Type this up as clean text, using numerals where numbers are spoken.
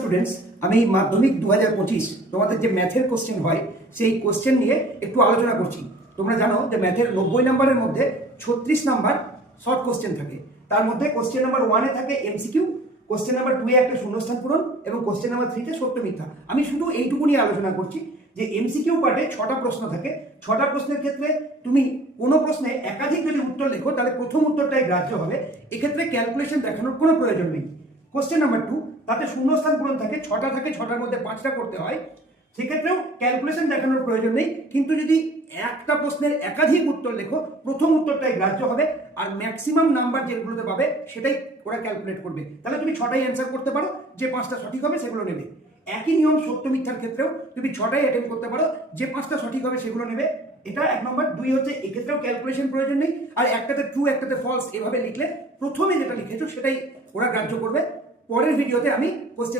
Students, আমি মাধ্যমিক 2025 তোমাদের যে ম্যাথের কোশ্চেন হয় সেই কোশ্চেন নিয়ে একটু আলোচনা করছি। তোমরা জানো যে ম্যাথের 90 নাম্বারের মধ্যে 36 নাম্বার শর্ট কোশ্চেন থাকে। তার মধ্যে কোশ্চেন নাম্বার 1-এ থাকে এমসিকিউ, কোশ্চেন নাম্বার 2-এ একটা শূন্যস্থান পূরণ এবং কোশ্চেন নাম্বার 3-তে সত্য মিথ্যা। আমি শুধু এইটুকু নিয়ে আলোচনা করছি যে এমসিকিউ পার্টে 6টা প্রশ্ন থাকে। 6টা প্রশ্নের ক্ষেত্রে তুমি কোনো প্রশ্নে একাধিক যদি উত্তর লেখো তাহলে প্রথম উত্তরটাই গ্রাহ্য হবে। এক্ষেত্রে ক্যালকুলেশন দেখানোর কোনো প্রয়োজন নেই। কোশ্চেন নাম্বার 2, তাতে শূন্যস্থান পূরণ থাকে, 6টা থাকে, 6টার মধ্যে 5টা করতে হয়। সেক্ষেত্রেও ক্যালকুলেশন দেখানোর প্রয়োজন নেই, কিন্তু যদি একটা প্রশ্নের একাধিক উত্তর লেখো প্রথম উত্তরটাই গ্রাহ্য হবে, আর ম্যাক্সিমাম নাম্বার যেগুলোতে পাবে সেটাই ওরা ক্যালকুলেট করবে। তাহলে তুমি 6টাই অ্যান্সার করতে পারো, যে 5টা সঠিক হবে সেগুলো নেবে। একই নিয়ম সত্য মিথ্যার ক্ষেত্রেও তুমি 6টাই অ্যাটেন্ড করতে পারো, যে 5টা সঠিক হবে সেগুলো নেবে। এটা 1 নম্বর। 2 হচ্ছে এক্ষেত্রেও ক্যালকুলেশন প্রয়োজন নেই, আর একটাতে ট্রু একটাতে ফলস এভাবে লিখলে প্রথমে যেটা লিখেছো সেটাই ওরা গ্রাহ্য করবে। পরের ভিডিওতে আমি কোশ্চেন